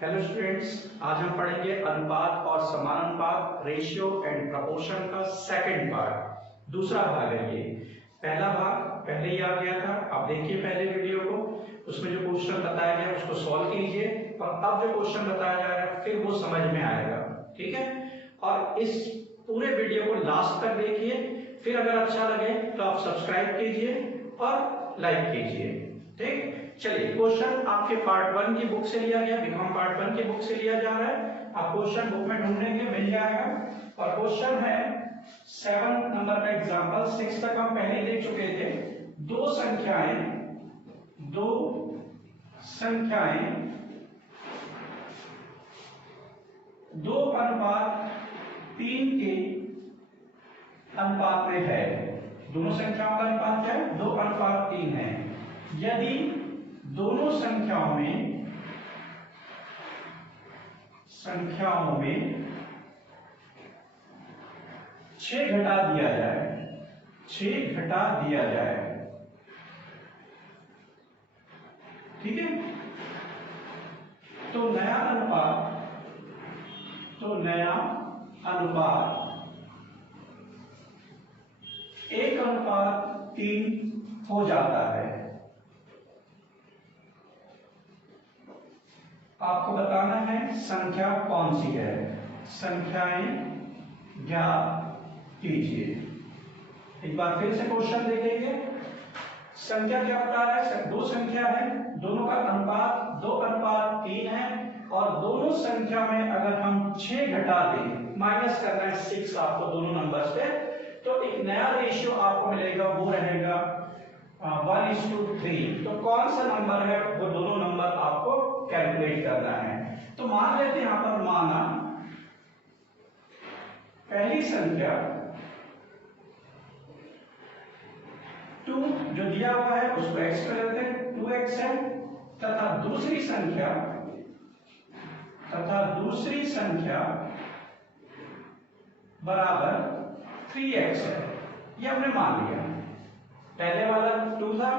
Hello students, आज हम पढ़ेंगे अनुपात और समानुपात, रेशियो एंड प्रपोर्शन का सेकंड पार्ट, दूसरा भाग है ये। पहला भाग पहले ही आ गया था, आप देखिए पहले वीडियो को, उसमें जो क्वेश्चन बताया गया उसको सॉल्व कीजिए और अब जो क्वेश्चन बताया जा रहा है फिर वो समझ में आएगा, ठीक है। और इस पूरे वीडियो को लास्ट तक देखिए, फिर अगर अच्छा लगे तो आप सब्सक्राइब कीजिए और लाइक कीजिए, ठीक। चलिए, क्वेश्चन आपके पार्ट 1 की बुक से लिया गया, बीकॉम पार्ट 1 की बुक से लिया जा रहा है। आप क्वेश्चन बुक में ढूंढेंगे, मिल जाएगा। और क्वेश्चन है 7 नंबर का एग्जांपल, 6 तक हम पहले देख चुके थे। दो संख्याएं 2:3 के अनुपात में है। दोनों संख्याओं का अनुपात क्या है? 2:3 है। यदि दोनों संख्याओं में 6 घटा दिया जाए, 6 घटा दिया जाए, ठीक है, तो नया अनुपात 1:3 हो जाता है। आपको बताना है संख्या कौन सी है, संख्याएं ज्ञात कीजिए। एक बार फिर से क्वेश्चन देखेंगे। संख्या क्या बता रहा है? दो संख्या है, दोनों का अनुपात 2:3 है और दोनों संख्या में अगर हम 6 घटा दें, माइनस करना है 6 आपको दोनों नंबर से, तो एक नया रेशियो आपको मिलेगा, वो रहेगा 1:3। तो कौन सा नंबर है वो दोनों नंबर आपको कैलकुलेट करना है। तो मान लेते हैं यहां पर, माना पहली संख्या 2 जो दिया हुआ है उसको x कर लेते हैं, 2x है, तथा दूसरी संख्या बराबर 3x है। ये हमने मान लिया। पहले वाला 2 था,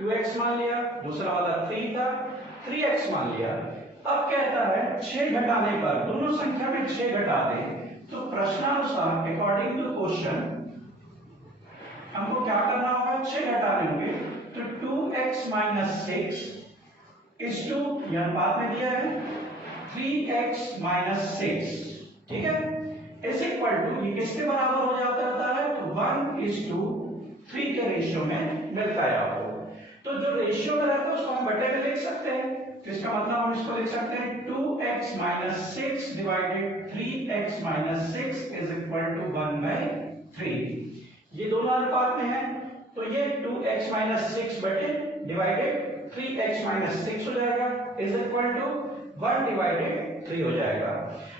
2x मान लिया, दूसरा वाला 3 था, 3x मान लिया। अब कहता है 6 घटाने पर, दोनों संख्या में 6 घटा दें। तो प्रश्नानुसार अकॉर्डिंग टू क्वेश्चन हमको क्या करना होगा? 6 घटाने होंगे। तो 2x - 6 इस टू, यह अनुपात में दिया है, 3x - 6, ठीक है, इज इक्वल टू, ये किसके बराबर हो जाता है? तो 1:3 के रेशियो में मिलता है आपको। तो जो रेशियो में रहता है उसको हम बटे में लिख सकते हैं। तो इसका मतलब हम इसको लिख सकते हैं 2x - 6 divided 3x - 6 is equal to 1/3। ये दोनों अनुपात में है, तो ये 2x - 6 बटे डिवाइडेड 3x - 6 हो जाएगा, इज इक्वल टू 1/3 हो जाएगा।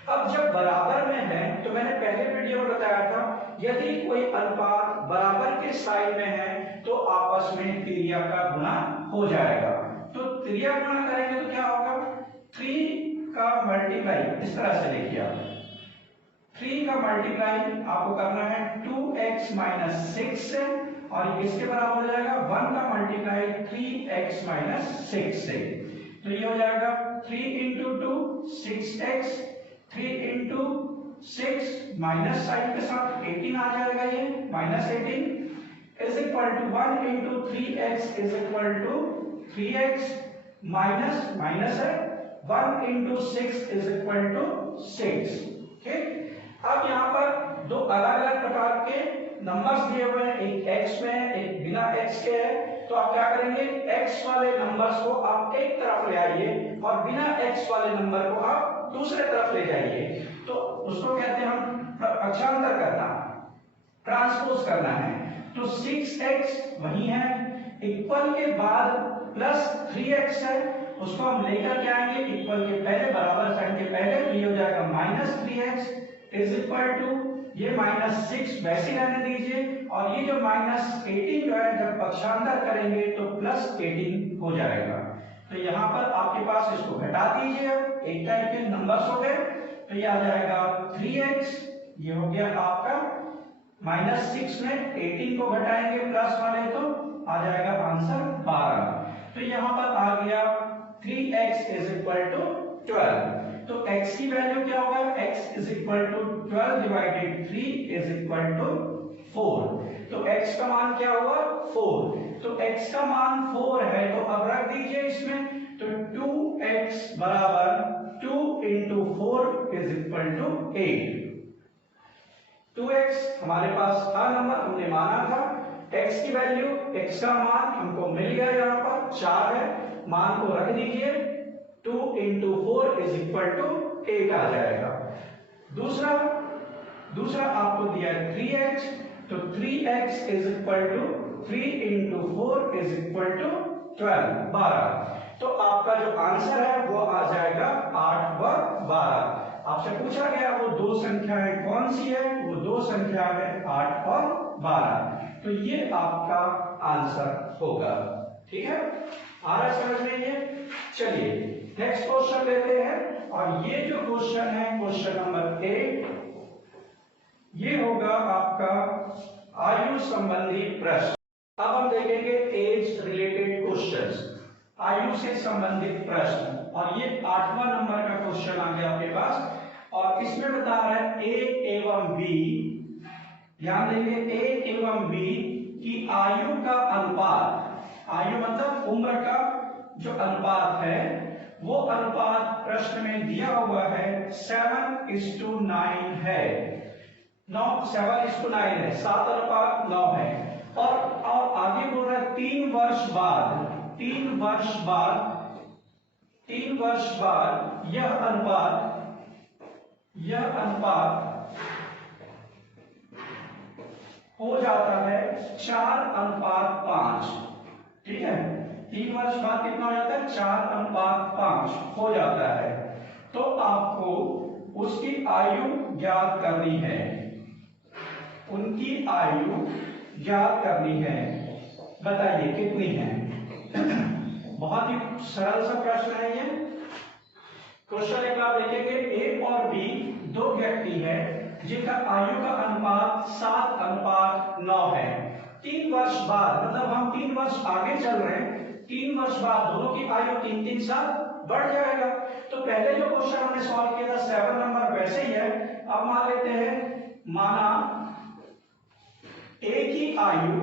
अब जब बराबर में है, तो मैंने पहले वीडियो में बताया था, यदि कोई अनुपात बराबर के साइन में है तो आपस में तिर्या का गुणा हो जाएगा। तो तिर्या गुणा करेंगे तो क्या होगा? 3 का मल्टीप्लाई इस तरह से लिखिए आप, 3 का मल्टीप्लाई आपको करना है 2x - 6 से, और ये किसके बराबर हो जाएगा? 1 का मल्टीप्लाई 3x - 6 से। तो ये हो जाएगा 3 × 2 6x, 3 × 6 माइनस साइन के साथ 18 आ जाएगा, ये -18 is equal to 1 × 3x is equal to 3x minus minus है 1 × 6 इज इक्वल टू 6, ठीक। अब यहाँ पर दो अलग अलग प्रकार के नंबर्स दिए हुए हैं, एक x में है, एक बिना x के है। तो आप क्या करेंगे? x वाले नंबर्स को आप एक तरफ ले आइए और बिना x वाले नंबर को आप दूसरे तरफ ले जाइए। तो उसको कहते हैं हम पक्षांतर करना, ट्रांसपोज करना है। तो 6x वही है, इक्वल के बाद प्लस 3x है, उसको हम लेकर के आएंगे इक्वल के पहले, बराबर साइन के पहले, तो ये हो जाएगा -3x इज इक्वल टू, ये -6 वैसे रहने दीजिए, और ये जो -18 जो है जब पक्षांतर करेंगे तो +18 हो जाएगा। तो यहाँ पर आपके पास इसको घटा दीजिए, अब एक टाइप के नंबर्स हो गए, तो ये आ जाएगा 3x, ये हो गया आपका -6 में 18 को घटाएंगे प्लस वाले तो आ जाएगा आंसर 12। तो यहाँ पर आ गया 3x इज इक्वल टू 12। तो x की वैल्यू क्या होगा, x is equal to 12 divided 3 is equal to 4। तो x का मान क्या होगा 4। तो x का मान 4 है तो अब रख दीजिए इसमें, तो 2x बराबर 2 into 4 is equal to 8। 2x हमारे पास था नंबर, हमने माना था। x की वैल्यू, x का मान हमको मिल गया, यहाँ पर 4 है, मान को रख दीजिए, 2 इंटू 4 इज इक्वल टू 8 आ जाएगा। दूसरा आपको दिया है 3x, तो 3x is equal to 3 into 4 is equal to 12। तो आपका जो आंसर है वो आ जाएगा 8 व 12। आपसे पूछा गया वो दो संख्याएं कौन सी है, वो दो संख्या है 8 और 12। तो ये आपका आंसर होगा। ठीक है, आ रहा है समझ में ये। चलिए नेक्स्ट क्वेश्चन लेते हैं, और ये जो क्वेश्चन है क्वेश्चन नंबर 8, ये होगा आपका आयु संबंधी प्रश्न। अब हम देखेंगे एज रिलेटेड क्वेश्चंस, आयु से संबंधित प्रश्न, और ये 8वां नंबर का क्वेश्चन आ गया आपके पास। और इसमें बता रहा है ए एवं बी, ध्यान देंगे, ए एवं बी की आयु का अनुपात, आयु मतलब उम्र का जो अनुपात है, वो अनुपात प्रश्न में दिया हुआ है 7:9 है। 7:9 है, 7:9 है। और आगे बोल रहा है 3 वर्ष बाद, 3 वर्ष बाद यह अनुपात हो जाता है 4:5। ठीक है, 3 वर्ष बाद कितना हो जाता है, 4:5 हो जाता है। तो आपको उसकी आयु ज्ञात करनी है, उनकी आयु ज्ञात करनी है। बताइए कितनी है। बहुत ही सरल सा प्रश्न है ये। क्वेश्चन एक बार देखेंगे, ए और बी दो व्यक्ति हैं जिनका आयु का अनुपात 7:9 है। 3 वर्ष बाद, मतलब हम 3 वर्ष आगे चल रहे हैं, 3 वर्ष बाद दोनों की आयु 3-3 साल बढ़ जाएगा। तो पहले जो क्वेश्चन हमने सॉल्व किया था 7 नंबर वैसे ही है। अब मान लेते हैं, माना ए की आयु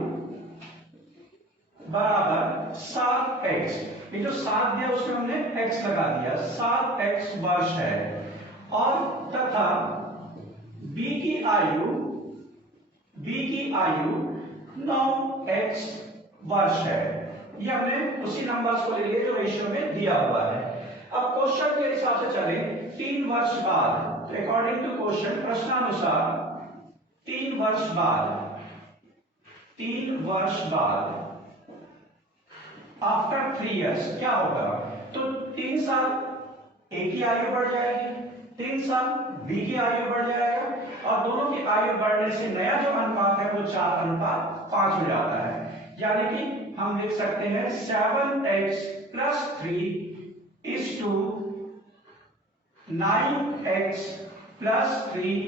बराबर 7x, ये जो 7 दिया उसमें हमने x लगा दिया, 7x वर्ष है, और तथा b की आयु 9x वर्ष है। ये हमने उसी नंबर्स को ले लिए जो रेशियो में दिया हुआ है। अब क्वेश्चन के हिसाब से चले, 3 वर्ष बाद, अकॉर्डिंग टू क्वेश्चन, प्रश्नानुसार 3 वर्ष बाद आफ्टर 3 इयर्स क्या होगा। तो 3 साल ए की आयु बढ़ जाएगी, 3 साल बी की आयु बढ़ जाएगा, और दोनों की आयु बढ़ने से नया जो अनुपात है वो 4:5 हो जाता है। यानी कि हम लिख सकते हैं 7x + 3 is to 9x + 3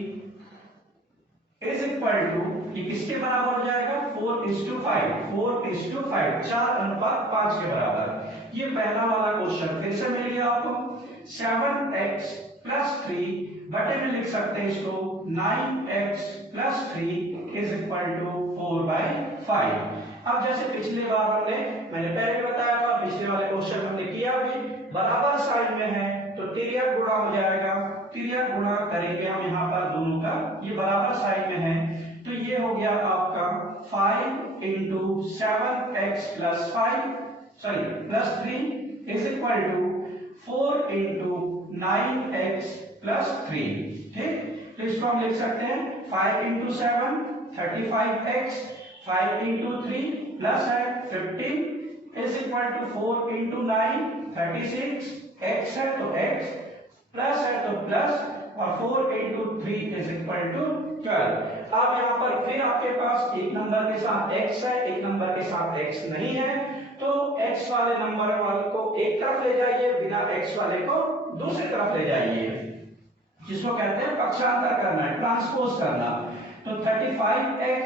is equal to, ये किसके बराबर हो जाएगा, 4:5, 4:5, 4:5 के बराबर। ये पहला वाला क्वेश्चन फिर से मिल गया आपको। 7x + 3 बटे में लिख सकते हैं इसको 9x + 3 इज इक्वल टू 4/5। अब जैसे पिछले बार मैंने पहले भी बताया था, पिछले वाले क्वेश्चन हमने किया भी, बराबर साइन में है तो तिर्यक गुणा हो जाएगा, तिर्यक गुणा करेंगे हम यहाँ पर दोनों का, ये बराबर साइन में है, तो ये हो गया आपका 5 × 7x + 3 is equal to 4 × 9x + 3। ठीक, तो इसको हम लिख सकते हैं 5 × 7 35x, 5 × 3 प्लस है 15 इज इक्वल टू 4 × 9 36, x है तो x, प्लस है तो प्लस, और 4 × 3 इज इक्वल टू 12। अब यहाँ पर फिर आपके पास एक नंबर के साथ x है, एक नंबर के साथ x नहीं है, तो x वाले नंबर वाले को एक तरफ ले जाइए, बिना x वाले को दूसरी तरफ ले जाइए, जिसको कहते हैं पक्षांतर करना है, ट्रांसपोज करना। तो 35x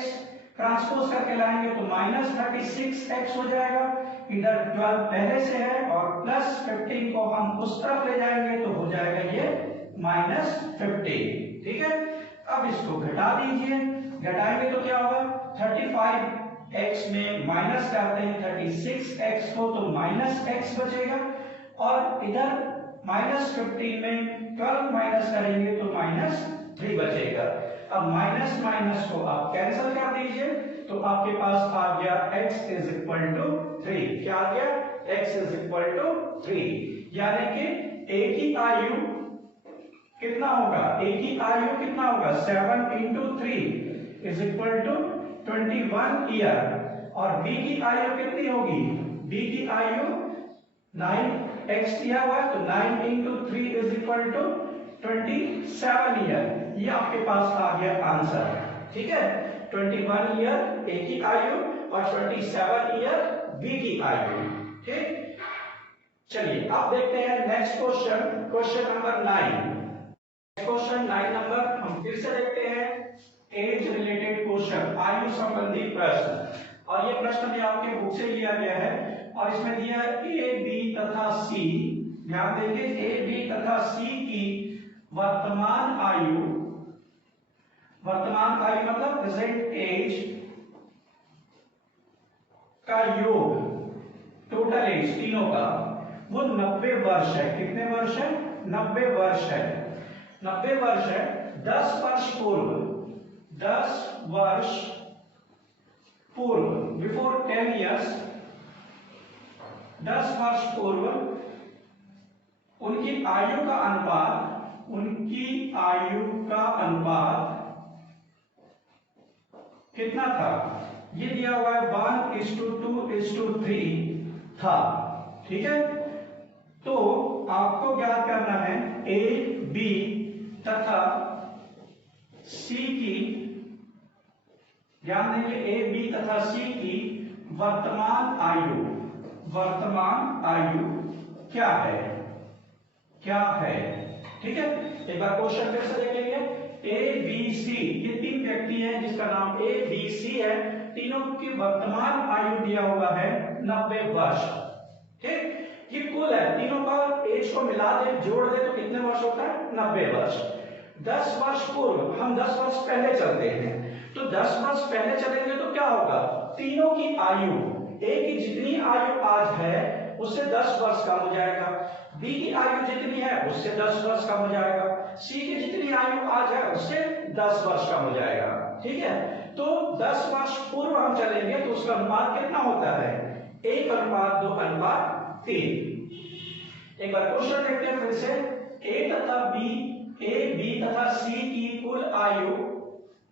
ट्रांसपोज करके लाएंगे तो -36x हो जाएगा, इधर 12 पहले से है और प्लस 15 को हम उस तरफ ले जाएंगे तो हो जाएगा ये -15। ठीक है, अब इसको घटा दीजिए, घटाएंगे तो क्या होगा 35x में माइनस करते हैं 36x को तो -x बचेगा और इधर -15 में 12 माइनस करेंगे तो -3 बचेगा। अब माइनस माइनस को आप कैंसिल कर दीजिए तो आपके पास आ गया x इज इक्वल टू 3। क्या आ गया? x इज इक्वल टू 3, यानी कि a की आयु कितना होगा? a की आयु कितना होगा? 7 into 3 is equal to 21 year. और b की आयु कितनी होगी? b की आयु 9x दिया हुआ है तो 9 into 3 is equal to 27 year. ये आपके पास आ गया आंसर। ठीक है, 21 ईयर a की आयु और 27 ईयर b की आयु। ठीक, चलिए अब देखते हैं next question, question number 9। Question 9 number हम फिर से देखते हैं, एज रिलेटेड क्वेश्चन, आयु संबंधी प्रश्न। और ये प्रश्न भी आपके बुक से लिया गया है और इसमें दिया है ए बी तथा सी। ध्यान देंगे, ए बी तथा सी की वर्तमान आयु मतलब प्रेजेंट एज का योग, टोटल एज तीनों का वो 90 वर्ष है। कितने वर्ष है? 90 वर्ष है। 90 वर्ष है। 10 वर्ष पूर्व, 10 वर्ष पूर्व, बिफोर 10 इयर्स, 10 वर्ष पूर्व उनकी आयु का अनुपात कितना था? ये दिया हुआ है 1:2:3 था। ठीक है, तो आपको ज्ञात करना है ए बी तथा सी की, ध्यान देंगे ए बी तथा सी की वर्तमान आयु क्या है? ठीक है, एक बार क्वेश्चन फिर से देख लेंगे। ए बी सी, ये तीन व्यक्ति हैं जिसका नाम ए बी सी है, तीनों की वर्तमान आयु दिया हुआ है 90 वर्ष। ठीक, ये कुल है, तीनों का एज को मिला दे, जोड़ दे तो कितने वर्ष होता है? 90 वर्ष। 10 वर्ष पूर्व, हम 10 वर्ष पहले चलते हैं, तो 10 वर्ष पहले चलेंगे तो क्या होगा? तीनों की आयु, ए की जितनी आयु आज है उससे 10 वर्ष कम हो जाएगा, बी की आयु जितनी है उससे 10 वर्ष कम हो जाएगा, सी की जितनी आयु आज है उससे 10 वर्ष कम हो जाएगा। ठीक है, तो 10 वर्ष पूर्व हम चलेंगे तो उसका अनुपात कितना होता है? 1:2:3। एक बार क्वेश्चन देखते हैं फिर से। ए बी तथा सी की कुल आयु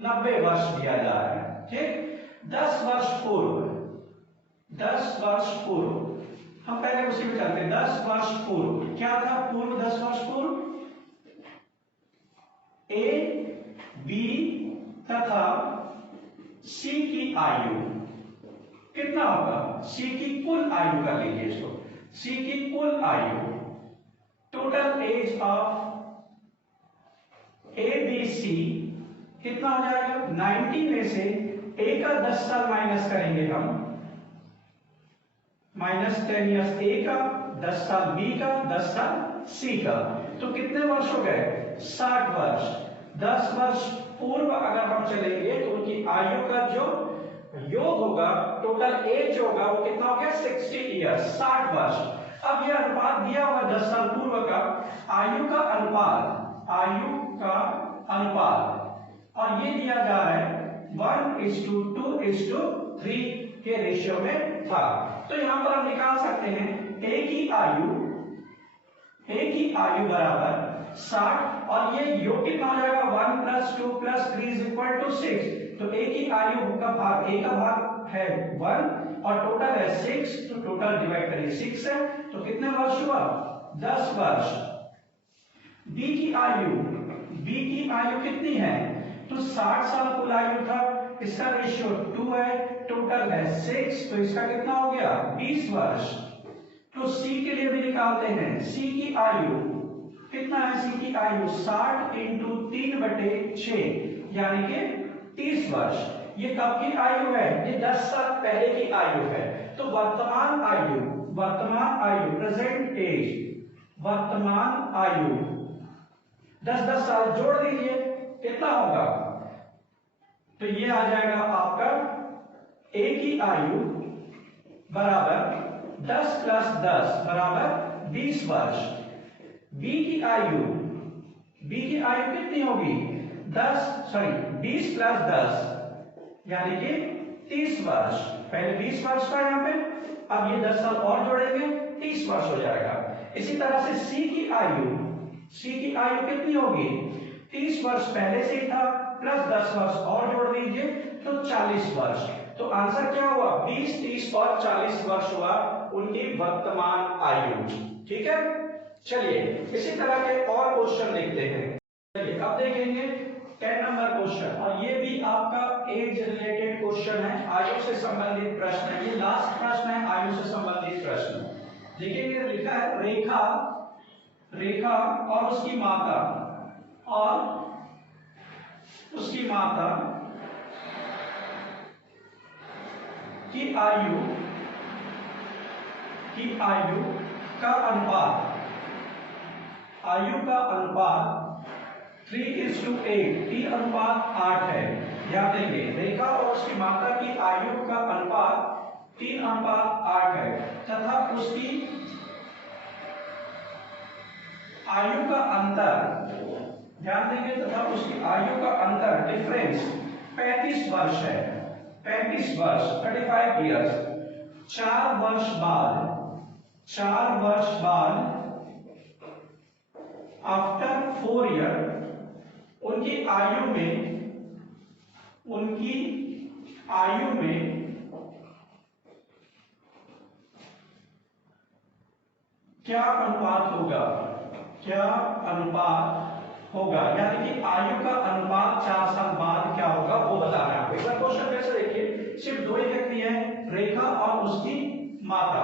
90 वर्ष दिया जा रहा है। ठीक, 10 वर्ष पूर्व हम पहले उसी में चलते हैं। 10 वर्ष पूर्व क्या था? पूर्व 10 वर्ष पूर्व ए बी तथा सी की आयु कितना होगा? सी की कुल आयु का लीजिए इसको, सी की कुल आयु, total age of A B C कितना हो जाएगा? 90 में से ए का 10 साल माइनस करेंगे हम, -10 इयर्स ए का, 10 साल बी का, 10 साल सी का, तो कितने वर्ष हो गए? 60 वर्ष। 10 वर्ष पूर्व अगर हम चलेंगे तो उनकी आयु का जो योग होगा, टोटल एज होगा, वो कितना हो गया? 60 इयर्स, 60 वर्ष। अब यह अनुपात दिया हुआ 10 साल पूर्व का आयु का अनुपात और ये दिया जा रहा है 1:2:3 के रेशियो में था। तो यहां पर हम निकाल सकते हैं ए की आयु बराबर 60 और ये योग कितना हो जाएगा? 1 + 2 + 3 = 6। तो ए की आयु का भाग, ए का भाग है 1 और टोटल है 6, तो टोटल डिवाइड करिए 6 है, तो कितने वर्ष हुआ? 10 वर्ष। बी की आयु कितनी है? तो 60 साल कुल आयु था, इसका रेशियो 2 है, टोटल है 6, तो इसका कितना हो गया? 20 वर्ष। तो सी के लिए भी निकालते हैं। सी की आयु कितना है? सी की आयु 60 × 3/6 यानी कि 30 वर्ष। ये कब की आयु है? ये 10 साल पहले की आयु है। तो तो वर्तमान आयु प्रेजेंट एज, वर्तमान आयु 10-10 साल जोड़ दीजिए, कितना होगा? तो ये आ जाएगा आपका ए की आयु बराबर 10 + 10 बराबर 20 वर्ष। बी की आयु कितनी होगी? 20 + 10 यानी कि 30 वर्ष। पहले 20 वर्ष था यहाँ पे, अब ये 10 साल और जोड़ेंगे 30 वर्ष हो जाएगा। इसी तरह से सी की आयु कितनी होगी? 30 वर्ष पहले से ही था, प्लस 10 वर्ष और जोड़ दीजिए तो 40 वर्ष। तो आंसर क्या हुआ? 20, 30 और 40 वर्ष हुआ उनकी वर्तमान आयु। ठीक है, चलिए इसी तरह के और क्वेश्चन देखते हैं। चलिए अब देखेंगे 10 नंबर क्वेश्चन, और ये भी आपका एज रिलेटेड क्वेश्चन है, आयु से संबंधित प्रश्न है। ये लास्ट प्रश्न है आयु से संबंधित प्रश्न। देखेंगे लिखा है रेखा और उसकी माता की आयु का अनुपात 3:8, 3:8 है। ध्यान देंगे, रेखा और उसकी माता की आयु का अनुपात 3:8 है तथा उसकी आयु का अंतर, ध्यान देंगे, तथा उसकी आयु का अंतर डिफरेंस 35 वर्ष है। 35 वर्ष 35 इयर्स। 4 वर्ष बाद आफ्टर 4 ईयर उनकी आयु में क्या अनुपात होगा, यानी कि आयु का अनुपात 4 साल बाद क्या होगा वो बताना है आपको। एक बार क्वेश्चन कैसे देखिए, सिर्फ 2 ही व्यक्ति हैं, रेखा और उसकी माता,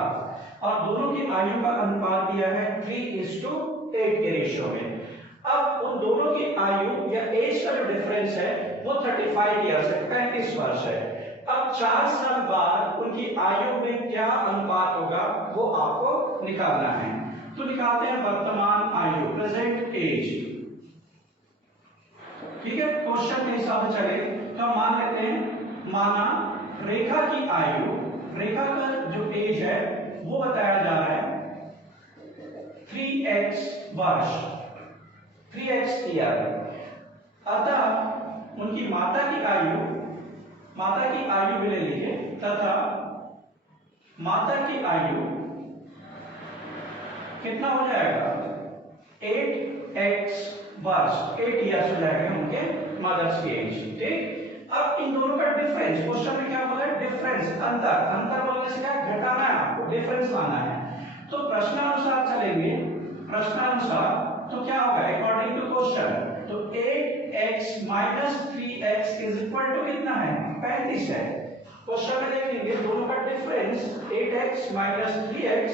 और दोनों की आयु का अनुपात दिया है 3:8 के रेशियो में। अब उन दोनों की आयु या एज का जो डिफरेंस है वो 35 इयर्स है, 35 वर्ष है। अब 4 साल बाद उनकी आयु में क्या अनुपात होगा वो आपको निकालना है। तो निकालते हैं वर्तमान आयु, प्रेजेंट एज। ठीक है, क्वेश्चन के हिसाब से चले तो हम मान लेते हैं, माना रेखा का जो एज है वो बताया जा रहा है 3x वर्ष, 3x ईयर। अतः उनकी माता की आयु भी ले लीजिए, तथा माता की आयु कितना हो जाएगा? 8x वर्ष, 8 इयर्स हो जाएगा उनके मदर्स की एज। ठीक, अब इन दोनों का डिफरेंस, क्वेश्चन में क्या बोला है? डिफरेंस, अंतर बोलने से क्या घटाना है आपको, डिफरेंस लाना है। तो प्रश्नानुसार चलेंगे, तो क्या होगा अकॉर्डिंग टू क्वेश्चन? तो 8x - 3x कितना है? 35 है। क्वेश्चन में देखेंगे दोनों का डिफरेंस 8x - 3x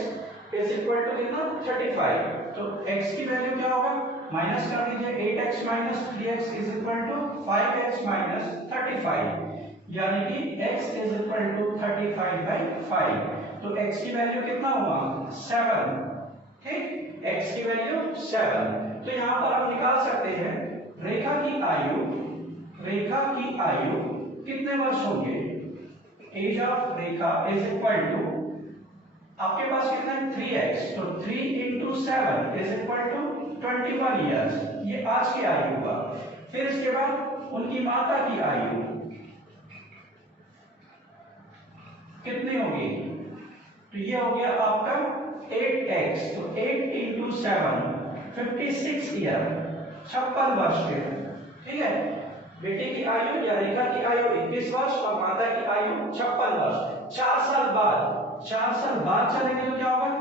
कितना? 35। तो x की वैल्यू क्या होगा? माइनस कर दीजिए, 8x - 3x 5x - 35, यानी कि x 35/5। तो x की वैल्यू कितना हुआ? 7। ठीक, x की वैल्यू 7। तो यहां पर हम निकाल सकते हैं रेखा की आयु कितने वर्ष होंगे? एज ऑफ रेखा आपके पास कितना है? 3x, तो 3 × 7 21 इयर्स। ये आज की आयु हुआ। फिर इसके बाद उनकी माता की आयु कितनी होगी? तो ये हो गया आपका 8x, तो 8 × 7 56 ईयर, 56 वर्ष के। ठीक है, बेटे की आयु या रेखा की आयु 21 वर्ष और माता की आयु 56 वर्ष। 4 साल बाद चलेंगे तो क्या होगा?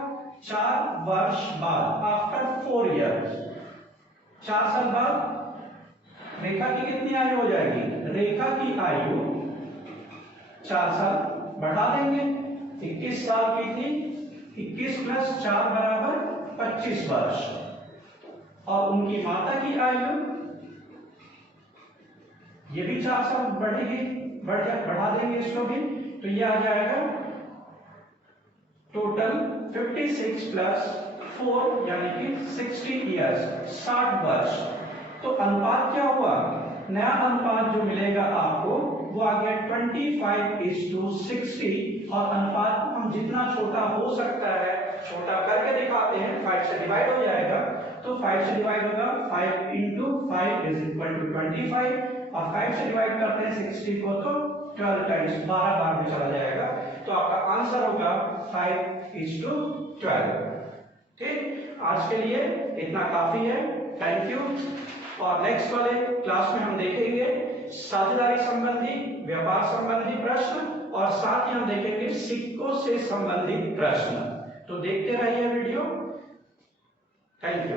4 वर्ष बाद आफ्टर 4 इयर्स, 4 साल बाद रेखा की कितनी आयु हो जाएगी? रेखा की आयु 4 साल बढ़ा देंगे, 21 साल की थी, 21 + 4 = 25 वर्ष। और उनकी माता की आयु ये भी 4 साल बढ़ेगी, बढ़ा देंगे इसको भी, तो ये आ जाएगा टोटल 56 प्लस 4 यानी कि 60 ईयर्स, 60 वर्ष। तो अनुपात क्या हुआ, नया अनुपात जो मिलेगा आपको वो आ गया 25:60 और अनुपात को हम जितना छोटा हो सकता है छोटा करके दिखाते हैं, 5 से डिवाइड हो जाएगा, तो 5 से डिवाइड होगा 5 × 5 = 25 और 5 से डिवाइड करते हैं 60 को तो 12 टाइम्स 12 बार में चला जाएगा, तो आपका आंसर होगा 5:12। ठीक, आज के लिए इतना काफी है, थैंक यू। और नेक्स्ट वाले क्लास में हम देखेंगे साझेदारी संबंधी, व्यापार संबंधी प्रश्न और साथ ही हम देखेंगे सिक्कों से संबंधित प्रश्न। तो देखते रहिए वीडियो, थैंक यू।